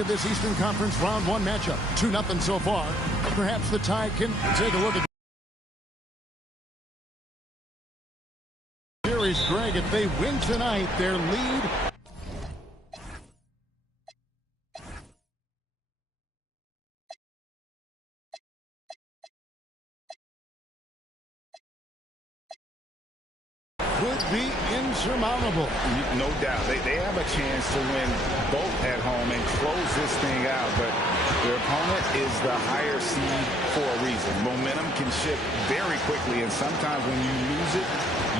of this Eastern Conference Round 1 matchup. 2-0 so far. Perhaps the tie can take a look at the series, Greg. If they win tonight, their lead could be insurmountable. No doubt. They have a chance to win both at home and close this thing out, but their opponent is the higher seed for a reason. Momentum can shift very quickly, and sometimes when you lose it,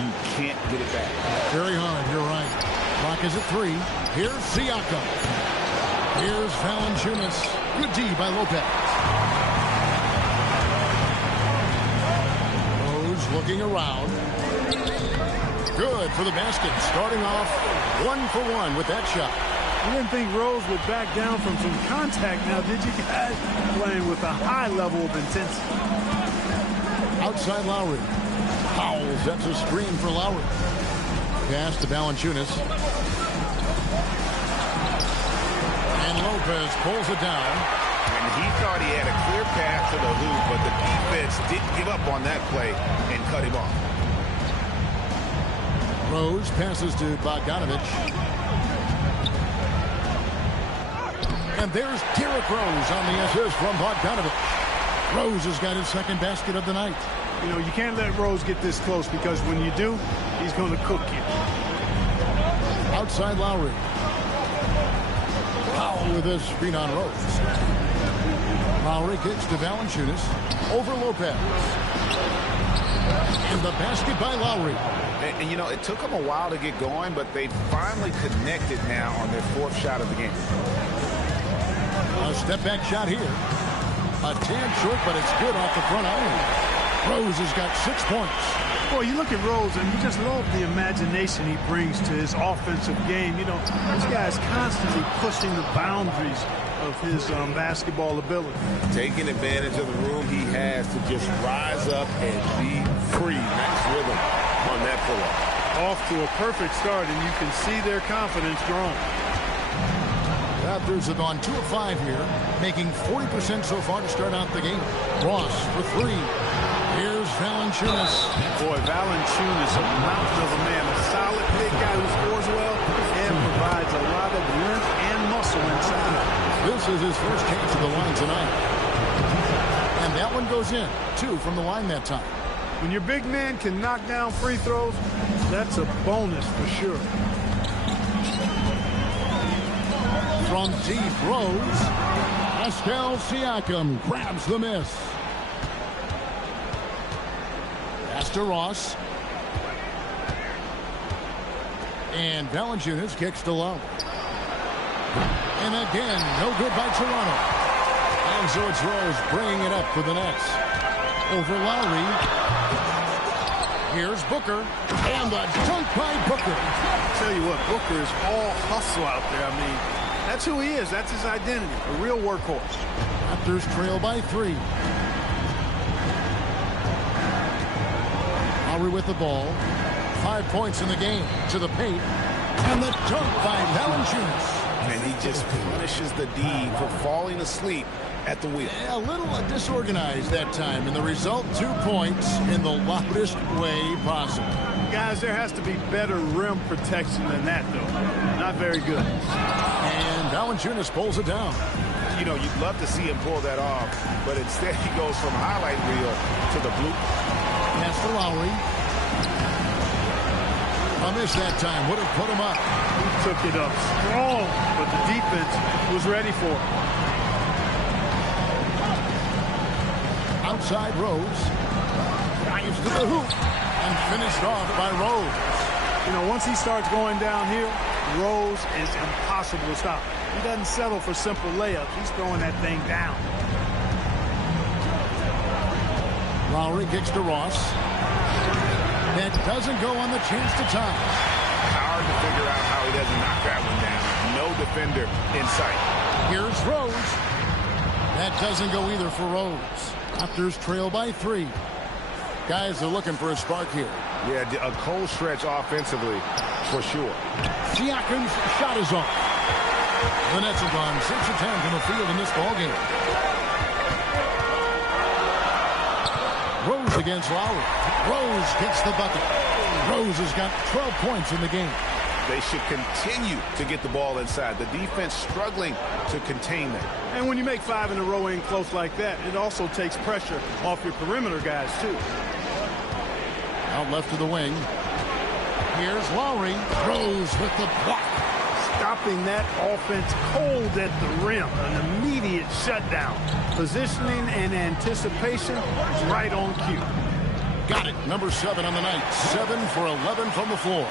you can't get it back. Very hard, you're right. Clock is at 3. Here's Siakam. Here's Valanciunas. Good D by Lopez. Rose looking around. Good for the basket. Starting off 1-for-1 with that shot. You didn't think Rose would back down from some contact now, did you guys? Playing with a high level of intensity. Outside Lowry. Powell sets a screen for Lowry. Pass to Valanciunas. And Lopez pulls it down. And he thought he had a clear path to the hoop, but the defense didn't give up on that play and cut him off. Rose passes to Bogdanovich. And there's Derrick Rose on the assist from Bogdanovich. Rose has got his second basket of the night. You know, you can't let Rose get this close because when you do, he's going to cook you. Outside Lowry. Powell with a screen on Rose. Lowry kicks to Valanciunas. Over Lopez. And the basket by Lowry. And, you know, it took them a while to get going, but they finally connected now on their fourth shot of the game. A step-back shot here. A tad short, but it's good off the front iron. Rose has got 6 points. Boy, you look at Rose, and you just love the imagination he brings to his offensive game. You know, this guy is constantly pushing the boundaries of his basketball ability. Taking advantage of the room he has to just rise up and be free. Nice rhythm on that pull-up. Off to a perfect start, and you can see their confidence growing. Raptors have gone 2 of 5 here, making 40% so far to start out the game. Ross for 3. Here's Valanciunas. Boy, Valanciunas, a mountain of a man, a solid big guy who scores well and provides a lot of length and muscle inside. This is his first chance of the line tonight. And that one goes in. 2 from the line that time. When your big man can knock down free throws, that's a bonus for sure. From deep, Rose. Pascal Siakam grabs the miss. Pass to Ross. And Valanciunas kicks to Lowry. And again, no good by Toronto. And so it's Rose bringing it up for the Nets. Over Lowry. Here's Booker. And the dunk by Booker. I'll tell you what, Booker is all hustle out there. I mean, that's who he is. That's his identity. A real workhorse. Raptors trail by 3. Lowry with the ball. 5 points in the game. To the paint. And the dunk by Valanciunas. And he just punishes the D for falling asleep at the wheel. A little disorganized that time. And the result, 2 points in the loudest way possible. Guys, there has to be better rim protection than that, though. Not very good. And Valanciunas pulls it down. You know, you'd love to see him pull that off, but instead he goes from highlight reel to the blue. Pass to Lowry. A miss that time. Would have put him up. He took it up strong, but the defense was ready for it. Outside Rose. Dives to the hoop. And finished off by Rose. You know, once he starts going downhill, Rose is impossible to stop. He doesn't settle for simple layups. He's throwing that thing down. Lowry kicks to Ross. That doesn't go on the chance to tie. Hard to figure out how he doesn't knock that one down. No defender in sight. Here's Rose. That doesn't go either for Rose. Raptors trail by 3. Guys are looking for a spark here. Yeah, a cold stretch offensively for sure. Siakam's shot is off. The Nets have gone 6 of 10 from the field in this ballgame. Rose against Lowry. Rose gets the bucket. Rose has got 12 points in the game. They should continue to get the ball inside. The defense struggling to contain them. And when you make 5 in a row in close like that, it also takes pressure off your perimeter guys, too. Out left of the wing. Here's Lowry. Rose with the block. Stopping that offense cold at the rim. An immediate shutdown. Positioning and anticipation is right on cue. Got it. Number 7 on the night. 7 for 11 from the floor.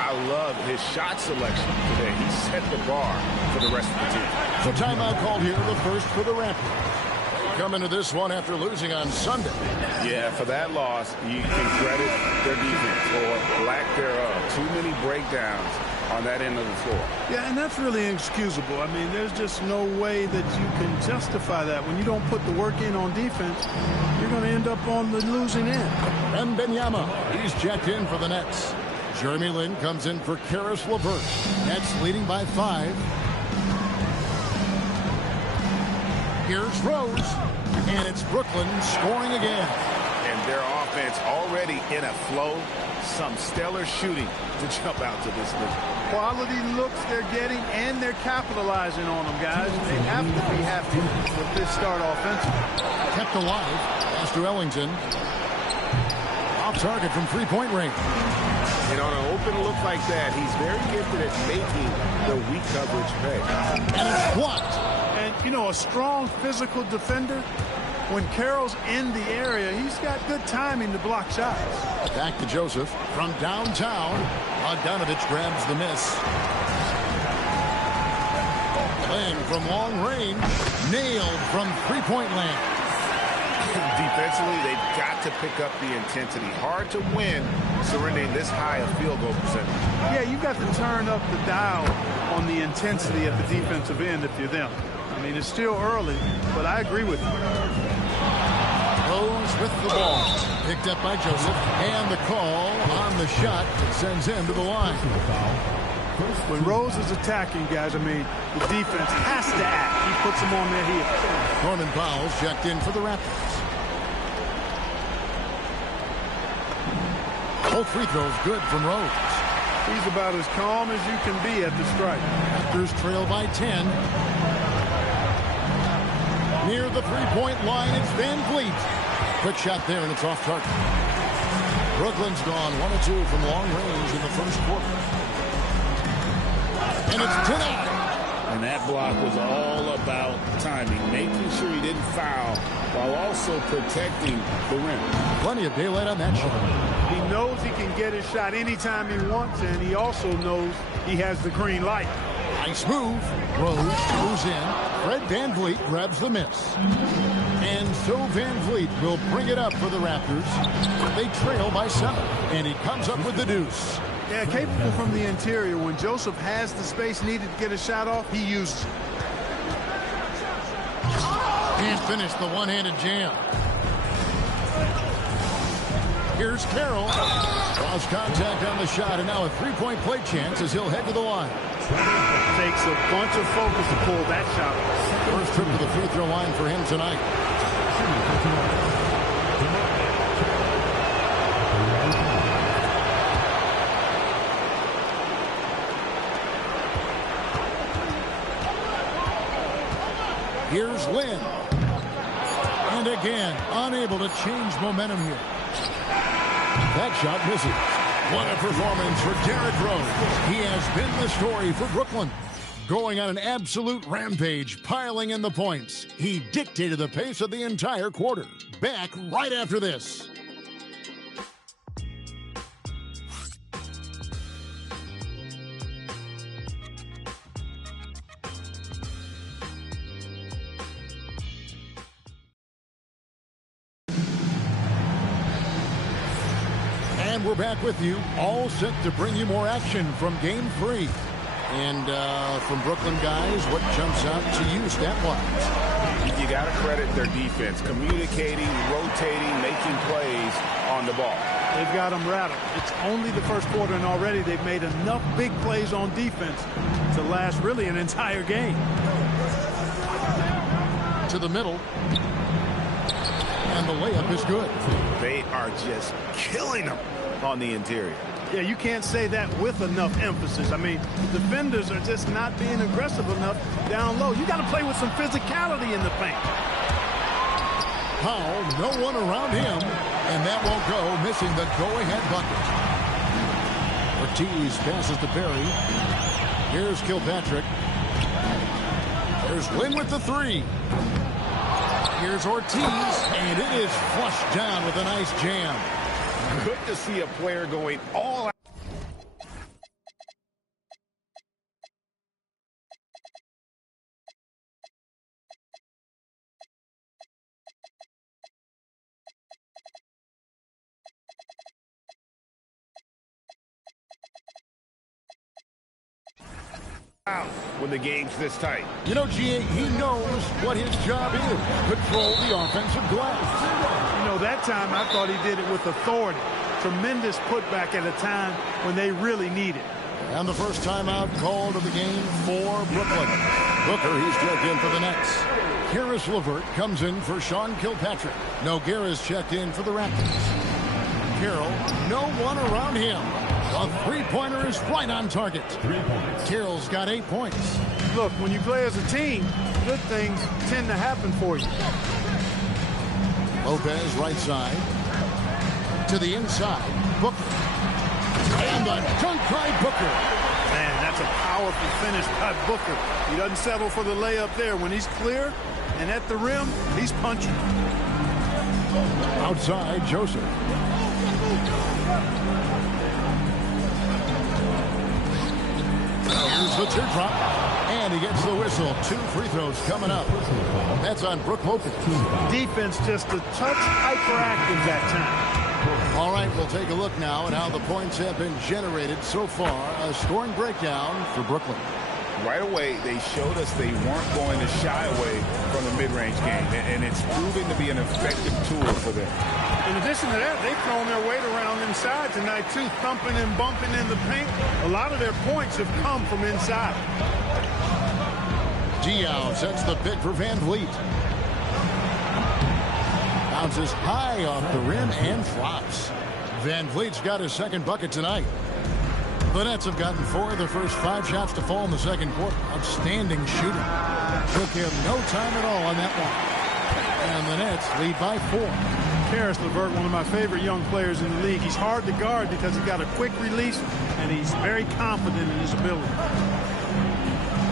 I love his shot selection today. He set the bar for the rest of the team. So timeout called here, the first for the Raptors. Come into this one after losing on Sunday. Yeah, for that loss, you can credit their defense or lack thereof. Too many breakdowns on that end of the floor. Yeah, and that's really inexcusable. I mean, there's just no way that you can justify that. When you don't put the work in on defense, you're going to end up on the losing end. Wembanyama, he's checked in for the Nets. Jeremy Lin comes in for Caris LeVert. Nets leading by 5. Here's Rose, and it's Brooklyn scoring again. And their offense already in a flow. Some stellar shooting to jump out to this league. Quality looks they're getting, and they're capitalizing on them, guys. They have to be happy with this start offensively. Kept alive. Pass to Ellington. Off target from three-point range. And on an open look like that, he's very gifted at making the weak coverage pay. And it's blocked. And, you know, a strong physical defender, when Carroll's in the area, he's got good timing to block shots. Back to Joseph from downtown. Bogdanovich grabs the miss. Playing from long range. Nailed from three-point land. Defensively, they've got to pick up the intensity. Hard to win surrendering this high a field goal percentage. Yeah, you've got to turn up the dial on the intensity at the defensive end if you're them. I mean, it's still early, but I agree with you. Rose with the ball. Picked up by Joseph. And the call on the shot that sends him to the line. When Rose is attacking, guys, I mean, the defense has to act. He puts them on their heels. Norman Powell's checked in for the Raptors. Both free throws good from Rose. He's about as calm as you can be at the strike. Raptors trail by 10. Near the three-point line, it's Van Vliet. Quick shot there, and it's off target. Brooklyn's gone 1 of 2 from long range in the first quarter. And it's denied. And that block was all about timing, making sure he didn't foul while also protecting the rim. Plenty of daylight on that shot. He knows he can get his shot anytime he wants, and he also knows he has the green light. Nice move. Rose moves in. Fred Van Vliet grabs the miss. And so Van Vliet will bring it up for the Raptors. They trail by 7. And he comes up with the deuce. Yeah, capable from the interior. When Joseph has the space needed to get a shot off, he uses it. Can't finish the one-handed jam. Here's Carroll. Draws contact on the shot, and now a three-point play chance as he'll head to the line. Takes a bunch of focus to pull that shot off. First trip to the free throw line for him tonight. Here's Lin. And again, unable to change momentum here. That shot misses. What a performance for Derrick Rose. He has been the story for Brooklyn. Going on an absolute rampage, piling in the points. He dictated the pace of the entire quarter. Back right after this. And we're back with you, all set to bring you more action from Game 3. And from Brooklyn guys, what jumps out to you stat-wise? You got to credit their defense, communicating, rotating, making plays on the ball. They've got them rattled. It's only the first quarter, and already they've made enough big plays on defense to last really an entire game. To the middle. And the layup is good. They are just killing them on the interior. Yeah, you can't say that with enough emphasis. I mean, the defenders are just not being aggressive enough down low. You got to play with some physicality in the paint. Powell, no one around him, and that won't go, missing the go-ahead bucket. Ortiz passes to Perry. Here's Kilpatrick. There's Lynn with the three. Here's Ortiz, and it is flushed down with a nice jam. Good to see a player going all out. When the game's this tight. You know, G.A., he knows what his job is. Control the offensive glass. You know, that time I thought he did it with authority. Tremendous putback at a time when they really need it. And the first timeout called of the game for Brooklyn. Booker, he's checked in for the Nets. Caris LeVert comes in for Sean Kilpatrick. Nogueira's checked in for the Raptors. Carroll, no one around him. A three-pointer is right on target. Carroll's got 8 points. Look, when you play as a team, good things tend to happen for you. Lopez right side. To the inside. Booker. And the dunk by Booker. Man, that's a powerful finish by Booker. He doesn't settle for the layup there. When he's clear and at the rim, he's punching. Outside, Joseph. Here's the teardrop. And he gets the whistle. 2 free throws coming up. That's on Brook Lopez. Defense just a touch hyperactive that time. All right, we'll take a look now at how the points have been generated so far. A scoring breakdown for Brooklyn. Right away, they showed us they weren't going to shy away from the mid-range game, and it's proving to be an effective tool for them. In addition to that, they've thrown their weight around inside tonight, too, thumping and bumping in the paint. A lot of their points have come from inside. Diaw sets the pick for Van Vliet. Bounces high off the rim and flops. Van Vliet's got his second bucket tonight. The Nets have gotten 4 of the first 5 shots to fall in the second quarter. Outstanding shooting. Took him no time at all on that one. And the Nets lead by 4. Caris LeVert, one of my favorite young players in the league. He's hard to guard because he's got a quick release, and he's very confident in his ability.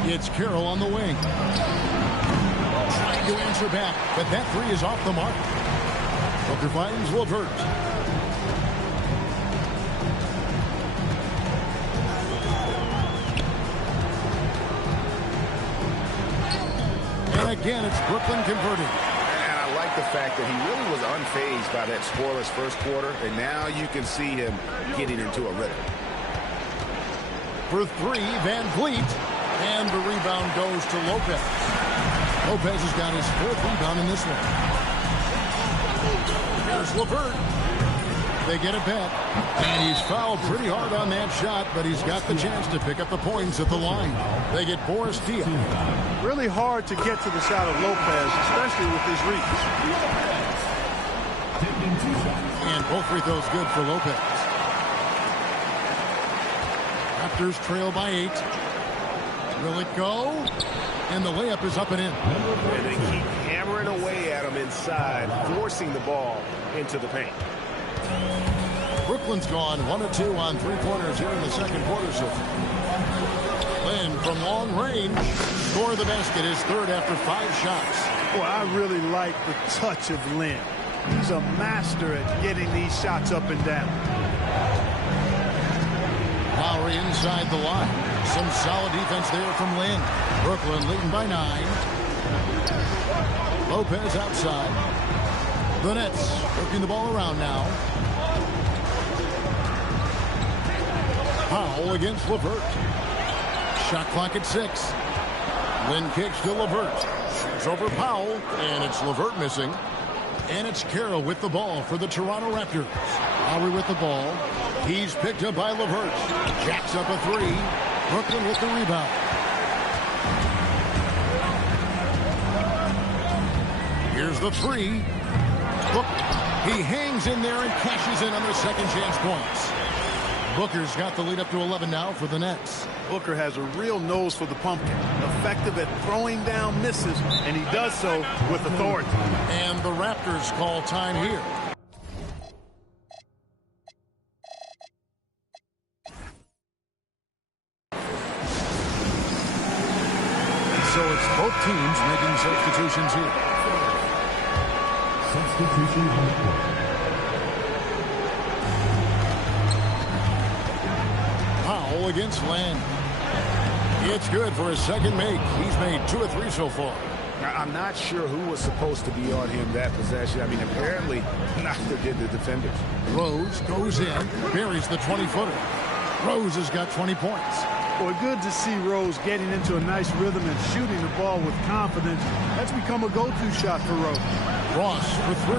It's Carroll on the wing. Trying to answer back, but that three is off the mark. Booker finds LeVert. And again, it's Brooklyn converting. And I like the fact that he really was unfazed by that scoreless first quarter, and now you can see him getting into a rhythm. For 3, Van Vliet. And the rebound goes to Lopez. Lopez has got his 4th rebound in this one. Here's LeVert. They get it back. And he's fouled pretty hard on that shot, but he's got the chance to pick up the points at the line. They get Boris Diaw. Really hard to get to the shot of Lopez, especially with his reach. And both free throws good for Lopez. Raptors trail by 8. Will it go? And the layup is up and in. And they keep hammering away at him inside, forcing the ball into the paint. Brooklyn's gone 1 of 2 on 3-pointers here in the second quarter. So Lynn from long range. Score the basket, his 3rd after 5 shots. Well, I really like the touch of Lynn. He's a master at getting these shots up and down. Lowry inside the line. Some solid defense there from Lynn. Brooklyn leading by 9. Lopez outside. The Nets working the ball around now. Powell against LeVert. Shot clock at 6. Lynn kicks to LeVert. Shoots over Powell, and it's LeVert missing. And it's Carroll with the ball for the Toronto Raptors. Lowry with the ball. He's picked up by LeVert. Jacks up a three. Brooklyn with the rebound. Here's the three. Look, he hangs in there and cashes in on their second chance points. Booker's got the lead up to 11 now for the Nets. Booker has a real nose for the pumpkin. Effective at throwing down misses, and he does so with authority. And the Raptors call time here. So it's both teams making substitutions here. Substitution on the court. Powell against Land. It's good for his second make. He's made 2 of 3 so far. I'm not sure who was supposed to be on him that possession. I mean, apparently neither did the defenders. Rose goes in, buries the 20-footer. Rose has got 20 points. Boy, good to see Rose getting into a nice rhythm and shooting the ball with confidence. That's become a go-to shot for Rose. Ross for 3.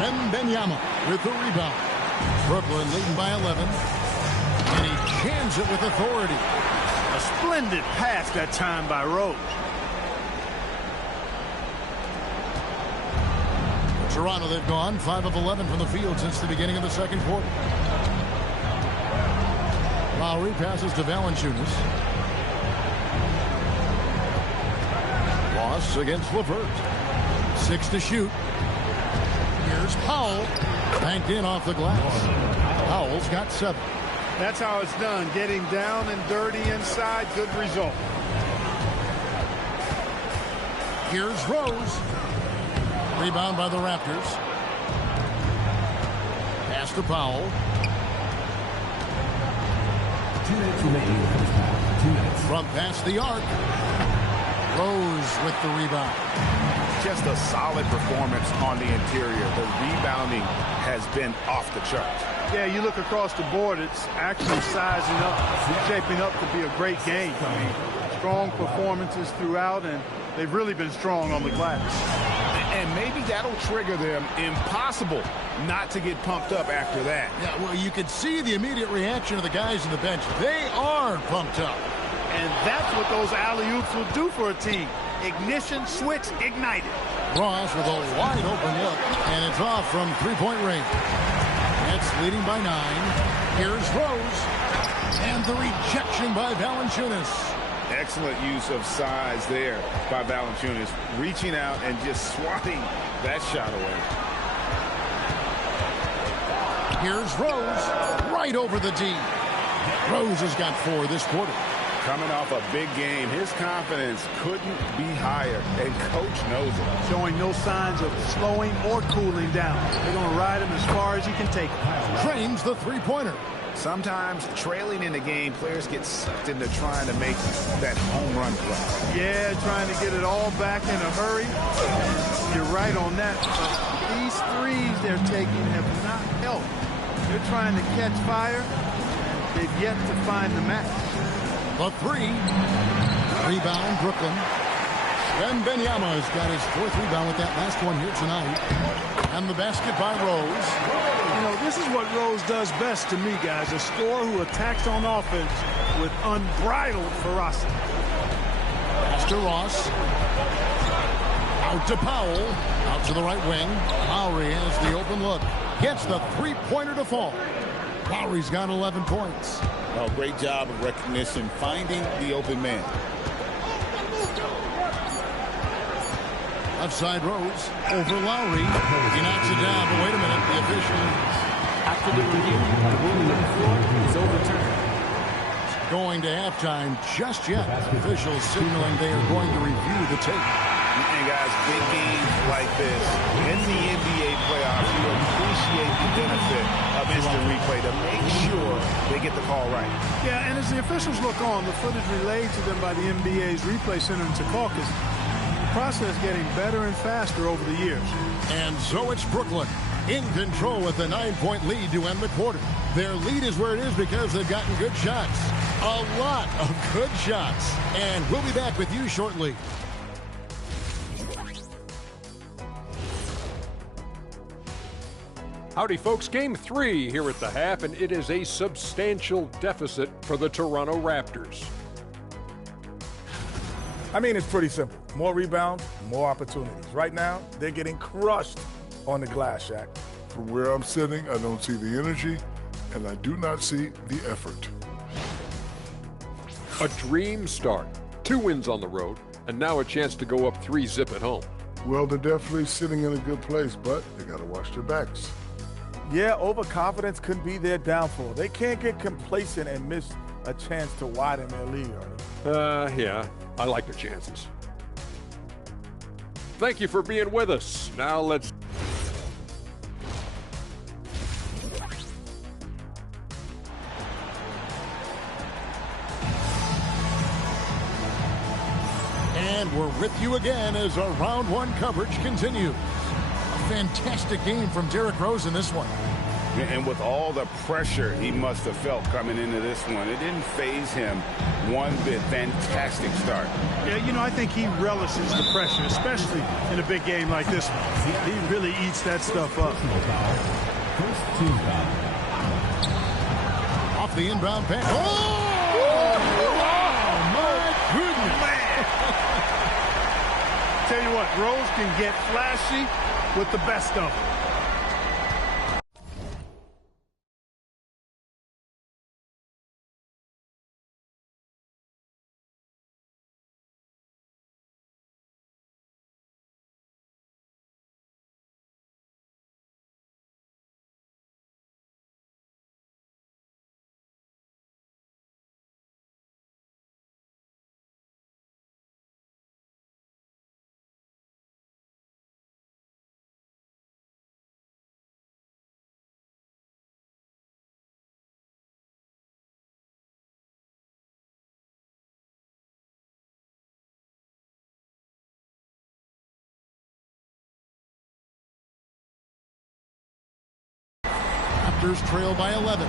Wembanyama with the rebound. Brooklyn leading by 11. And he jams it with authority. A splendid pass that time by Rose. Toronto, they've gone 5 of 11 from the field since the beginning of the second quarter. Lowry passes to Valanciunas. Ross against LeVert. 6 to shoot. Here's Powell. Banked in off the glass. Powell's got 7. That's how it's done. Getting down and dirty inside. Good result. Here's Rose. Rebound by the Raptors. Pass to Powell. 2 minutes remaining in the first half. 2 minutes. From past the arc. Rose with the rebound. Just a solid performance on the interior. The rebounding has been off the charts. Yeah, you look across the board, it's actually sizing up, shaping up to be a great game. I mean, strong performances throughout, and they've really been strong on the glass. And maybe that'll trigger them. Impossible not to get pumped up after that. Yeah, well, you could see the immediate reaction of the guys on the bench. They are pumped up. And that's what those alley-oops will do for a team. Ignition, switch, ignited. Ross with a wide open look, and it's off from three-point range. Nets leading by 9. Here's Rose. And the rejection by Valanciunas. Excellent use of size there by Valanciunas, reaching out and just swatting that shot away. Here's Rose, right over the D. Rose has got 4 this quarter. Coming off a big game, his confidence couldn't be higher, and coach knows it. Showing no signs of slowing or cooling down. They're going to ride him as far as he can take him. Trains the three-pointer. Sometimes trailing in the game, players get sucked into trying to make that home run play. Yeah, trying to get it all back in a hurry. You're right on that. But these threes they're taking have not helped. They're trying to catch fire. They've yet to find the match. The 3. Rebound, Brooklyn. Wembanyama has got his 4th rebound with that last one here tonight. And the basket by Rose. You know, this is what Rose does best to me, guys. A scorer who attacks on offense with unbridled ferocity. Pass to Ross. Out to Powell. Out to the right wing. Lowry has the open look. Gets the three-pointer to fall. Lowry's got 11 points. Oh, great job of recognition, finding the open man. Left side Rose. Over Lowry. He knocks it down, but wait a minute. The official. After the review, the ruling on the floor is overturned. Going to halftime just yet. Officials signaling they are going to review the tape. And guys, big games like this in the NBA playoffs, you appreciate the benefit of instant replay to make sure they get the call right. Yeah, and as the officials look on, the footage relayed to them by the NBA's replay center in Secaucus, the process getting better and faster over the years. And so it's Brooklyn in control with a 9-point lead to end the quarter. Their lead is where it is because they've gotten good shots. A lot of good shots. And we'll be back with you shortly. Howdy, folks. Game 3 here at the half, and it is a substantial deficit for the Toronto Raptors. I mean, it's pretty simple. More rebounds, more opportunities. Right now, they're getting crushed on the glass, Shaq. From where I'm sitting, I don't see the energy, and I do not see the effort. A dream start. 2 wins on the road, and now a chance to go up 3-zip at home. Well, they're definitely sitting in a good place, but they got to watch their backs. Yeah, overconfidence could be their downfall. They can't get complacent and miss a chance to widen their lead, Ernie. Yeah, I like the chances. Thank you for being with us. Now let's... And we're with you again as our round 1 coverage continues. A fantastic game from Derrick Rose in this one. And with all the pressure he must have felt coming into this one, it didn't faze him one bit. Fantastic start. Yeah, you know, I think he relishes the pressure, especially in a big game like this one. He really eats that stuff up. Off the inbound pass. Oh, my goodness. Tell you what, Rose can get flashy with the best of them. Raptors trail by 11.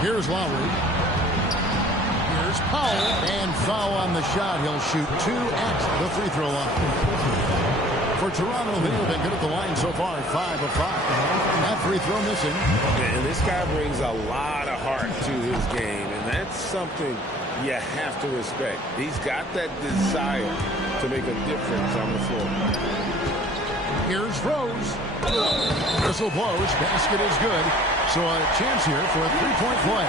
Here's Lowry. Here's Powell. And foul on the shot. He'll shoot 2 at the free throw line. For Toronto, they've been good at the line so far, 5 of 5. That free throw missing. And this guy brings a lot of heart to his game, and that's something you have to respect. He's got that desire to make a difference on the floor. Here's Rose. Whistle blows. Basket is good. So a chance here for a three-point play.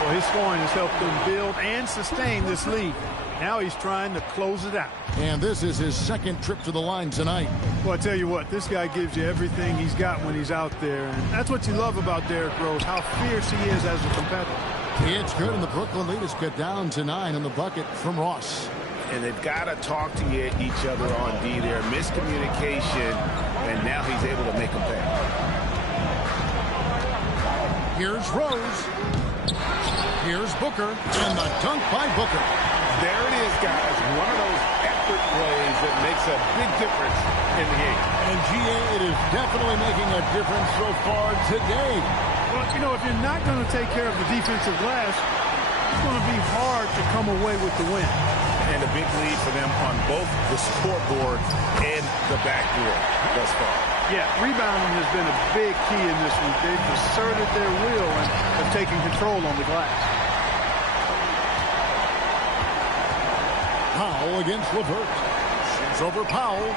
Well, his scoring has helped them build and sustain this lead. Now he's trying to close it out. And this is his 2nd trip to the line tonight. Well, I tell you what, this guy gives you everything he's got when he's out there. And that's what you love about Derrick Rose, how fierce he is as a competitor. It's good, and the Brooklyn leaders get down to 9 in the bucket from Ross. And they've got to talk to each other on D there. Miscommunication, and now he's able to make them pay. Here's Rose. Here's Booker, and the dunk by Booker. There it is, guys. One of those effort plays that makes a big difference in the game. And GA, it is definitely making a difference so far today. Well, you know, if you're not going to take care of the defensive glass, it's going to be hard to come away with the win. And a big lead for them on both the scoreboard and the backboard thus far. Yeah, rebounding has been a big key in this week. They've asserted their will and have taken control on the glass. Powell against LeVert. Shoots over Powell.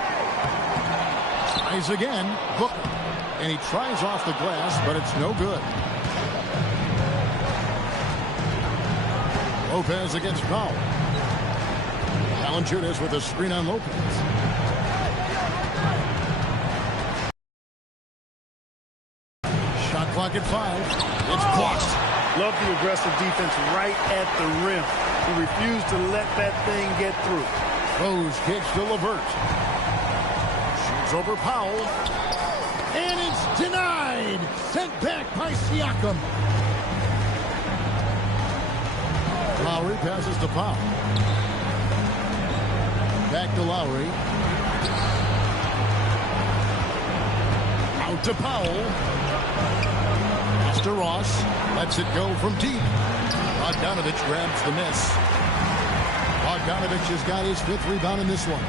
Tries again. Booker. And he tries off the glass, but it's no good. Lopez against Powell. Valanciunas with a screen on Lopez. Shot clock at 5. It's blocked. Love the aggressive defense right at the rim. He refused to let that thing get through. Rose kicks to LeVert. Shoots over Powell. And it's denied. Sent back by Siakam. Lowry passes to Powell. Back to Lowry. Out to Powell. Pass to Ross. Lets it go from deep. Bogdanovich grabs the miss. Bogdanovich has got his 5th rebound in this one.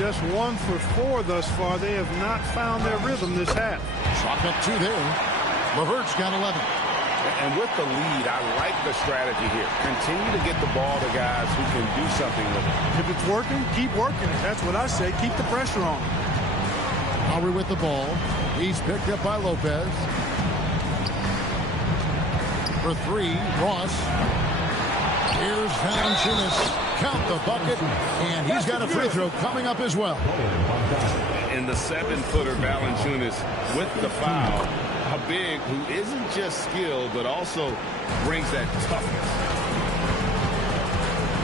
Just 1 for 4 thus far. They have not found their rhythm this half. Chalk up 2 there. LeVert's got 11. And with the lead, I like the strategy here. Continue to get the ball to guys who can do something with it. If it's working, keep working it. That's what I say. Keep the pressure on. Lowry with the ball. He's picked up by Lopez. For 3, Ross. Here's Valanciunas. Count the bucket. And he's got a free throw coming up as well. And the 7-footer Valanciunas with the foul. A big who isn't just skilled, but also brings that toughness.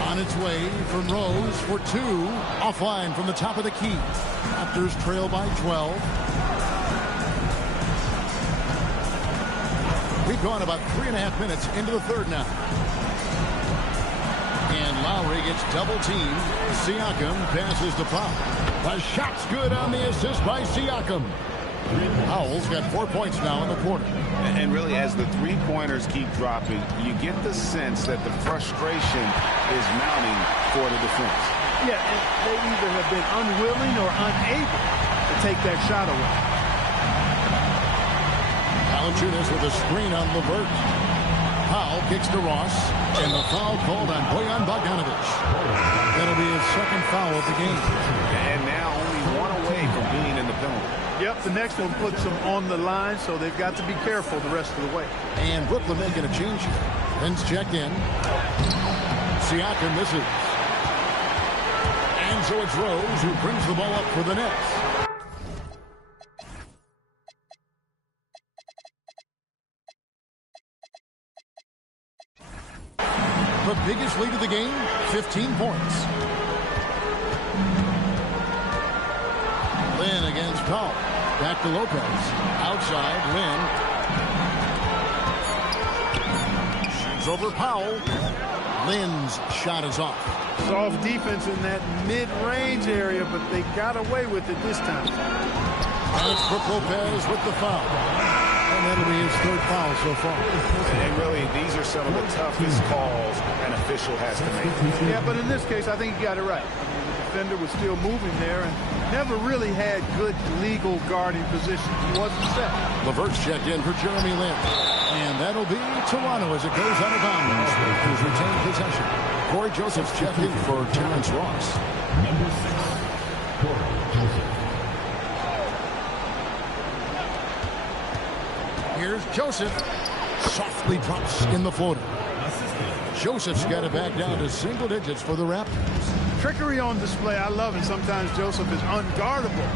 On its way from Rose for 2. Offline from the top of the key. Raptors trail by 12. We've gone about 3.5 minutes into the third now. And Lowry gets double-teamed. Siakam passes to Powell. The shot's good on the assist by Siakam. Powell's got 4 points now in the quarter. And really, as the three-pointers keep dropping, you get the sense that the frustration is mounting for the defense. Yeah, and they either have been unwilling or unable to take that shot away. Valanciunas with a screen on LeVert. Powell kicks to Ross, and the foul called on Bojan Bogdanovich. That'll be his 2nd foul of the game. And now only 1 away from being in the penalty. Yep, the next one puts them on the line, so they've got to be careful the rest of the way. And Brooklyn making a change here. Ben's checked in. Siakam misses. And so it's Rose who brings the ball up for the Nets. The biggest lead of the game, 15 points. Lynn against Powell. Back to Lopez. Outside, Lynn. Shoots over Powell. Lynn's shot is off. Soft defense in that mid-range area, but they got away with it this time. And it's Brook Lopez with the foul. And that'll be his 3rd foul so far. And really, these are some of the toughest calls an official has to make. Yeah, but in this case, I think he got it right. I mean, the defender was still moving there and never really had good legal guarding position. He wasn't set. LeVert's checked in for Jeremy Lin. And that'll be Toronto as it goes out of bounds. Raptors retain possession. Corey Joseph's checked in for Terrence Ross. Number 6, Corey Joseph. Here's Joseph. Softly drops in the floater. Joseph's got it back down to single digits for the Raptors. Trickery on display. I love it. Sometimes Joseph is unguardable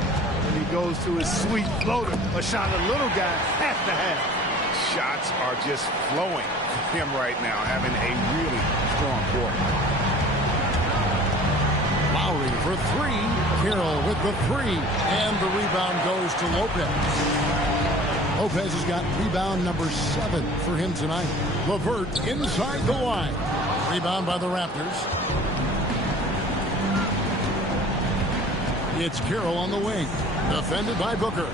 when he goes to his sweet floater. A shot a little guy has to have. Shots are just flowing for him right now, having a really strong quarter. Lowry for 3. Carroll with the 3. And the rebound goes to Lopez. Lopez has got rebound number 7 for him tonight. LeVert inside the line. Rebound by the Raptors. It's Carroll on the wing. Defended by Booker.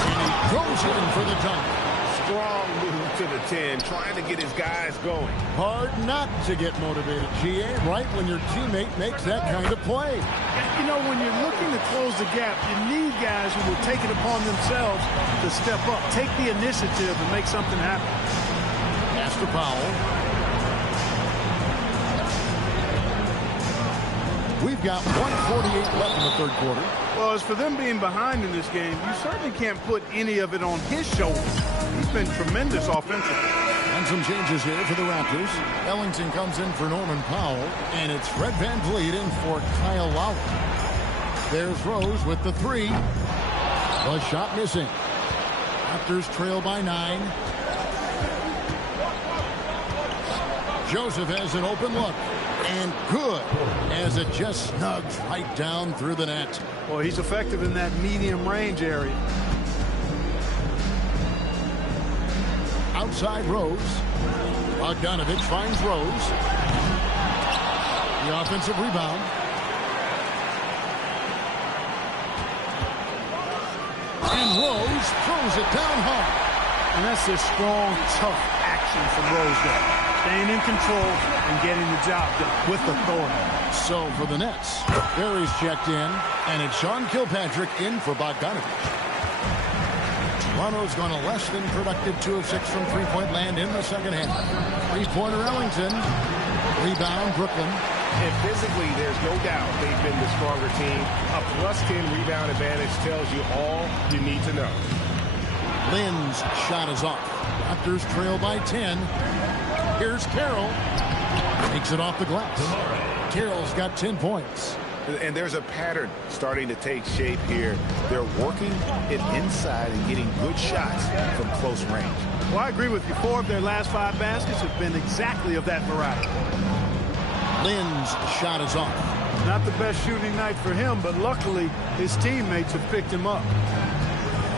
And he goes in for the dunk. Strong move to the 10, trying to get his guys going. Hard not to get motivated, GA, right when your teammate makes that kind of play. You know, when you're looking to close the gap, you need guys who will take it upon themselves to step up, take the initiative, and make something happen. Pass to Powell. We've got 1:48 left in the third quarter. Well, as for them being behind in this game, you certainly can't put any of it on his shoulders. He's been tremendous offensively. And some changes here for the Raptors. Ellington comes in for Norman Powell, and it's Fred VanVleet in for Kyle Lowry. There's Rose with the 3. The shot missing. Raptors trail by 9. Joseph has an open look. And good, as it just snugs right down through the net. Well, he's effective in that medium range area. Outside Rose. Bogdanovich finds Rose. The offensive rebound. And Rose throws it down hard. And that's just strong, tough action from Rosedale. Staying in control and getting the job done with authority. So for the Nets, Barry's checked in, and it's Sean Kilpatrick in for Bogdanovich. Toronto's gone a less than productive 2 of 6 from three-point land in the second half. Three-pointer Ellington. Rebound Brooklyn. And physically, there's no doubt they've been the stronger team. A +10 rebound advantage tells you all you need to know. Lynn's shot is off. Raptors trail by 10. Here's Carroll. Takes it off the glass. Carroll's got 10 points. And there's a pattern starting to take shape here. They're working it inside and getting good shots from close range. Well, I agree with you. 4 of their last 5 baskets have been exactly of that variety. Lynn's shot is off. Not the best shooting night for him, but luckily his teammates have picked him up.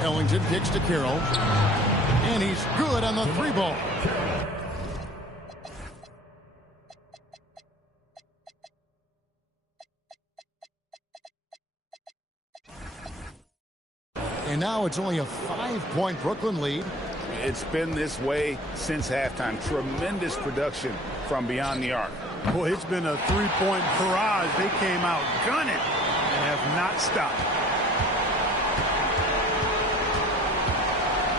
Ellington kicks to Carroll. And he's good on the 3-ball. And now it's only a 5-point Brooklyn lead. It's been this way since halftime. Tremendous production from beyond the arc. Boy, it's been a 3-point barrage. They came out gunning and have not stopped.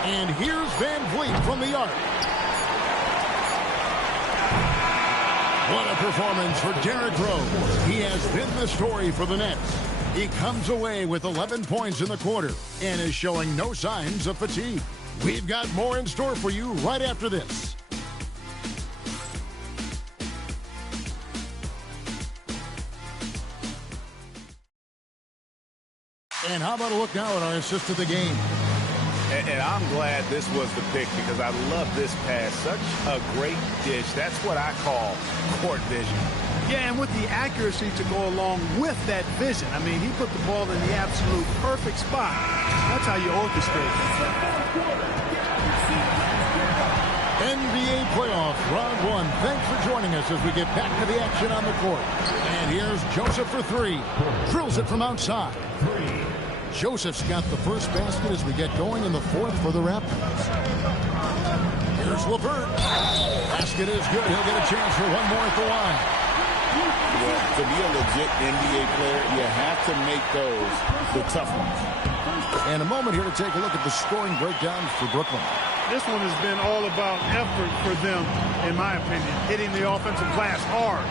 And here's Van Vliet from the arc. What a performance for Derrick Rose. He has been the story for the Nets. He comes away with 11 points in the quarter and is showing no signs of fatigue. We've got more in store for you right after this. And how about a look now at our assist of the game? And I'm glad this was the pick because I love this pass. Such a great dish. That's what I call court vision. Yeah, and with the accuracy to go along with that vision. I mean, he put the ball in the absolute perfect spot. That's how you orchestrate it. NBA playoffs, round 1. Thanks for joining us as we get back to the action on the court. And here's Joseph for 3. Drills it from outside. Joseph's got the first basket as we get going in the 4th for the Raptors. Here's LeVert. Basket is good. He'll get a chance for one more at the line. Well, to be a legit NBA player, you have to make those the tough ones. And a moment here to take a look at the scoring breakdown for Brooklyn. This one has been all about effort for them, in my opinion. Hitting the offensive glass hard.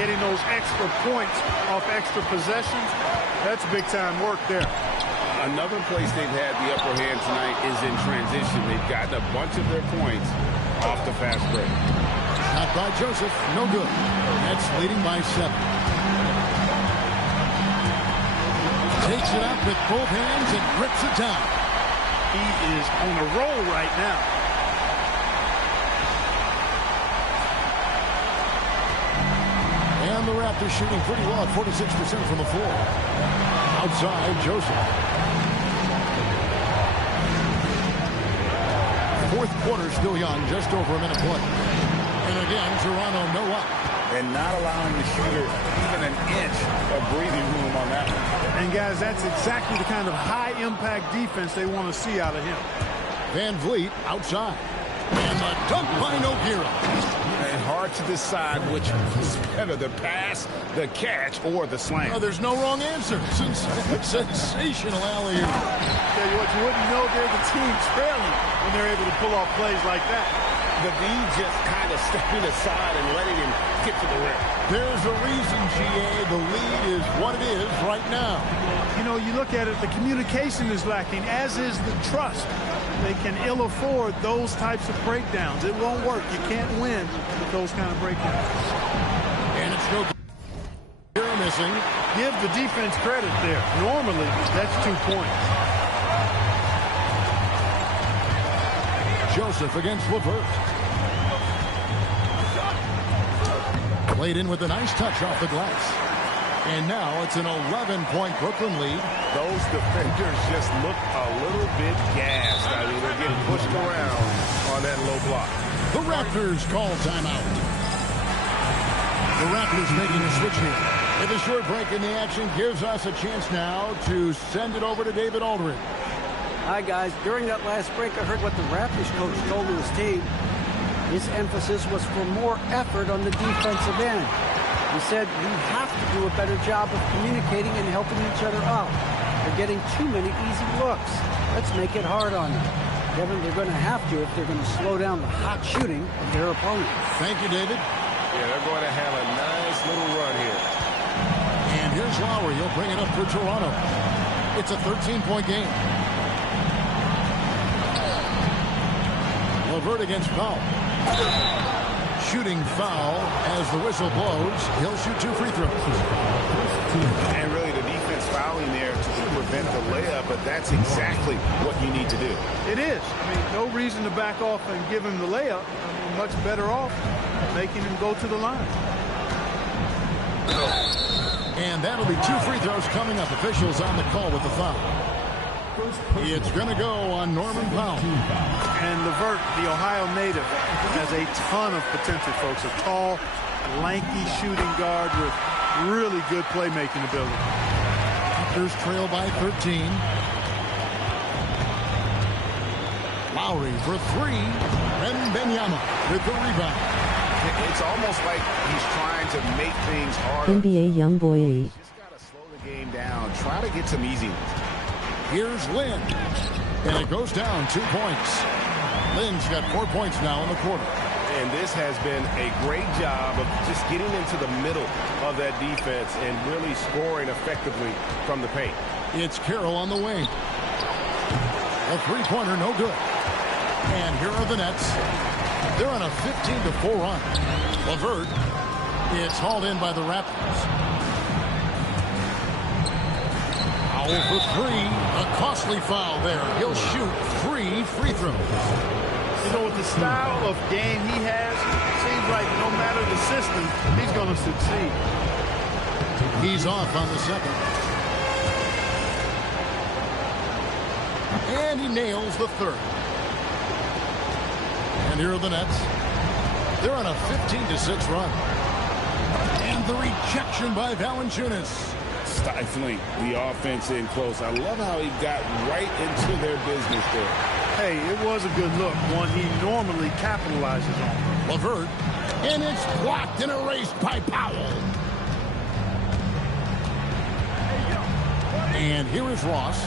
Getting those extra points off extra possessions. That's big-time work there. Another place they've had the upper hand tonight is in transition. They've gotten a bunch of their points off the fast break. Shot by Joseph, no good. Nets leading by 7. Takes it up with both hands and rips it down. He is on a roll right now. And the Raptors shooting pretty well at 46% from the floor. Outside, Joseph. 4th quarter still young, just over a minute play. And again, Toronto no up. And not allowing the shooter even an inch of breathing room on that one. And guys, that's exactly the kind of high-impact defense they want to see out of him. Van Vliet outside. And the dunk by Nogueira. And hard to decide which is better, the pass, the catch, or the slam. Oh, there's no wrong answer. Sensational alley-oop. Tell you what, you wouldn't know they're the team trailing when they're able to pull off plays like that. The V just kind of stepping aside and letting him get to the rim. There's a reason, GA, the lead is what it is right now. You know, you look at it, the communication is lacking, as is the trust. They can ill afford those types of breakdowns. It won't work. You can't win with those kind of breakdowns. And it's no good. Missing. Give the defense credit there. Normally, that's 2 points. Joseph against LeVert. Played in with a nice touch off the glass. And now it's an 11-point Brooklyn lead. Those defenders just look a little bit gassed. I mean, they're getting pushed around on that low block. The Raptors call timeout. The Raptors making a switch here. With a short break in the action gives us a chance now to send it over to David Aldridge. Hi, guys. During that last break, I heard what the Raptors coach told his team. His emphasis was for more effort on the defensive end. He said, we have to do a better job of communicating and helping each other out. They're getting too many easy looks. Let's make it hard on them. Kevin, they're going to have to if they're going to slow down the hot shooting of their opponent. Thank you, David. Yeah, they're going to have a nice little run here. And here's Lowry. He'll bring it up for Toronto. It's a 13-point game. LeVert against Powell. Shooting foul as the whistle blows. He'll shoot 2 free throws. And really the defense fouling there to prevent the layup, but that's exactly what you need to do. It is. I mean, no reason to back off and give him the layup. I mean, much better off making him go to the line. And that'll be 2 free throws coming up. Officials on the call with the foul. It's going to go on Norman Powell. And LeVert, the Ohio native, has a ton of potential, folks. A tall, lanky shooting guard with really good playmaking ability. Raptors trail by 13. Lowry for 3. Wembanyama with the rebound. It's almost like he's trying to make things harder. NBA YoungBoy. Just got to slow the game down. Try to get some easy ones. Here's Lynn. And it goes down 2 points. Lynn's got 4 points now in the quarter. And this has been a great job of just getting into the middle of that defense and really scoring effectively from the paint. It's Carroll on the wing. A three-pointer, no good. And here are the Nets. They're on a 15-4 run. LeVert. It's hauled in by the Raptors. Foul for 3. A costly foul there. He'll shoot 3 free throws. You know, with the style of game he has, it seems like no matter the system, he's going to succeed. He's off on the second. And he nails the third. And here are the Nets. They're on a 15-6 run. And the rejection by Valanciunas. Stifling the offense in close. I love how he got right into their business there. Hey, it was a good look, one he normally capitalizes on. LeVert, and it's blocked and erased by Powell. And here is Ross.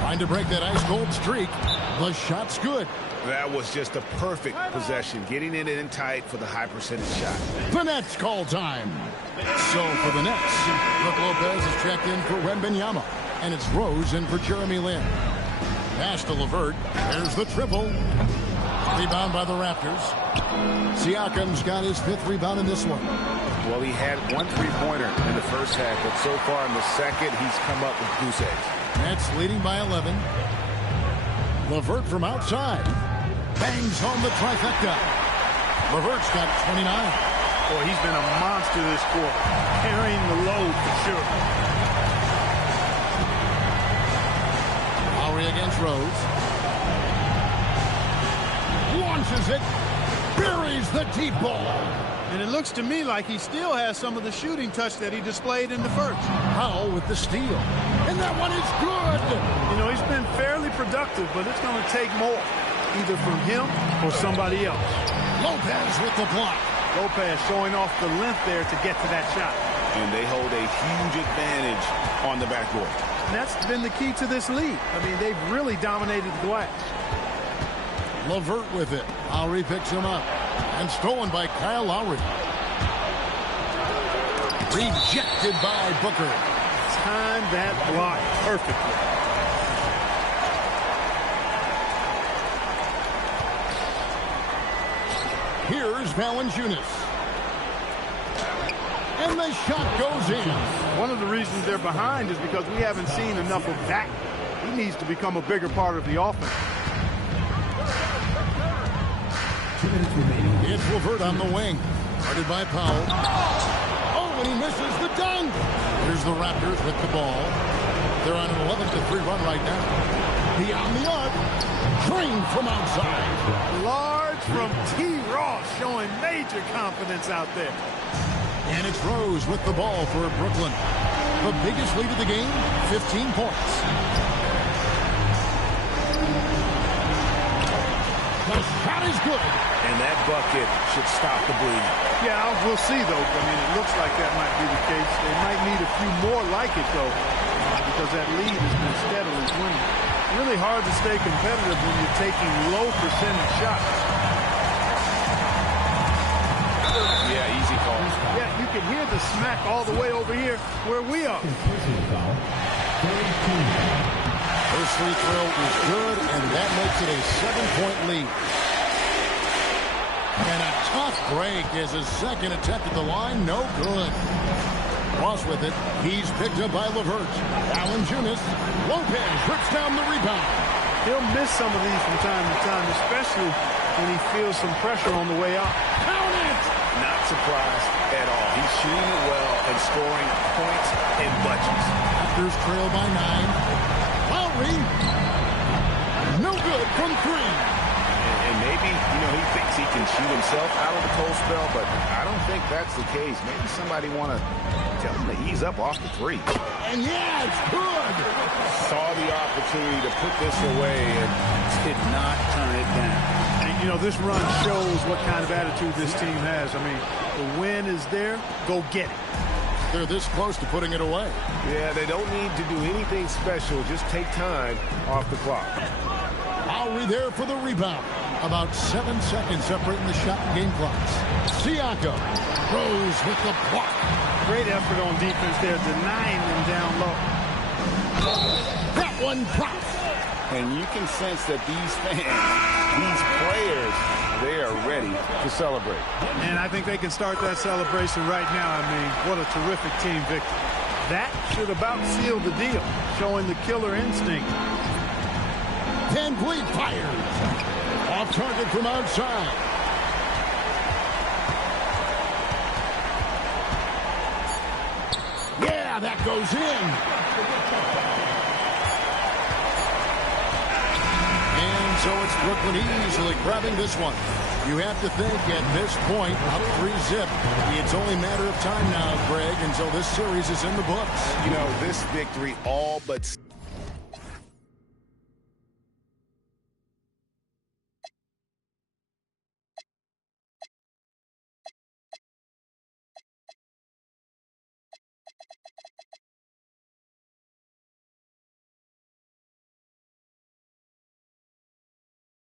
Trying to break that ice-cold streak. The shot's good. That was just a perfect possession, getting it in tight for the high-percentage shot. The Nets call time. So for the Nets, Brook Lopez is checked in for Wembanyama. And it's Rose in for Jeremy Lin. Pass to LeVert. There's the triple. Rebound by the Raptors. Siakam's got his 5th rebound in this one. Well, he had 1 3-pointer in the first half, but so far in the second, he's come up with goose eggs. Nets leading by 11. LeVert from outside. Bangs home the trifecta. LeVert's got 29. Boy, he's been a monster this quarter. Carrying the load for sure. Lowry against Rose. Launches it. Buries the deep ball. And it looks to me like he still has some of the shooting touch that he displayed in the first. Powell with the steal. And that one is good. You know, he's been fairly productive, but it's going to take more, either from him or somebody else. Lopez with the block. Lopez showing off the length there to get to that shot. And they hold a huge advantage on the backboard. And that's been the key to this lead. I mean, they've really dominated the glass. LeVert with it. Lowry picks him up. And stolen by Kyle Lowry. Rejected by Booker. Timed that block perfectly. Here's Valanciunas. And the shot goes in. One of the reasons they're behind is because we haven't seen enough of that. He needs to become a bigger part of the offense. 2 minutes remaining. It's LeVert on the wing. Guarded by Powell. Oh, and he misses the dunk. Here's the Raptors with the ball. They're on an 11-3 run right now. Beyond the arc. Drained from outside. Large from T. Ross, showing major confidence out there. And it's Rose with the ball for Brooklyn. The biggest lead of the game, 15 points. good. And that bucket should stop the bleeding. Yeah, we'll see, though. I mean, it looks like that might be the case. They might need a few more like it, though, because that lead has been steadily dwindling. Really hard to stay competitive when you're taking low percentage shots. Yeah, easy call. Yeah, you can hear the smack all the way over here where we are. First free throw is good, and that makes it a 7-point lead. And a tough break as his second attempt at the line, no good. Ross with it. He's picked up by LeVert. Valanciunas. Lopez rips down the rebound. He'll miss some of these from time to time, especially when he feels some pressure on the way out. Count it! Not surprised at all. He's shooting it well and scoring points in bunches. Raptors trail by 9. Lowry. No good from 3. And maybe, he thinks he can shoot himself out of the cold spell, but I don't think that's the case. Maybe somebody want to tell him to ease up off the 3. And yeah, it's good. Saw the opportunity to put this away and did not turn it down. And, this run shows what kind of attitude this team has. I mean, the win is there. Go get it. They're this close to putting it away. Yeah, they don't need to do anything special. Just take time off the clock. Lowry there for the rebound. About 7 seconds separating the shot and game clocks. Siakam goes with the block. Great effort on defense there, denying them down low. That one drops. And you can sense that these fans, these players, they are ready to celebrate. And I think they can start that celebration right now. I mean, what a terrific team victory. That should about seal the deal, showing the killer instinct. Van Vliet fires. Off target from outside. Yeah, that goes in. And so it's Brooklyn easily grabbing this one. You have to think at this point, up 3-zip, it's only a matter of time now, Greg, until this series is in the books. This victory all but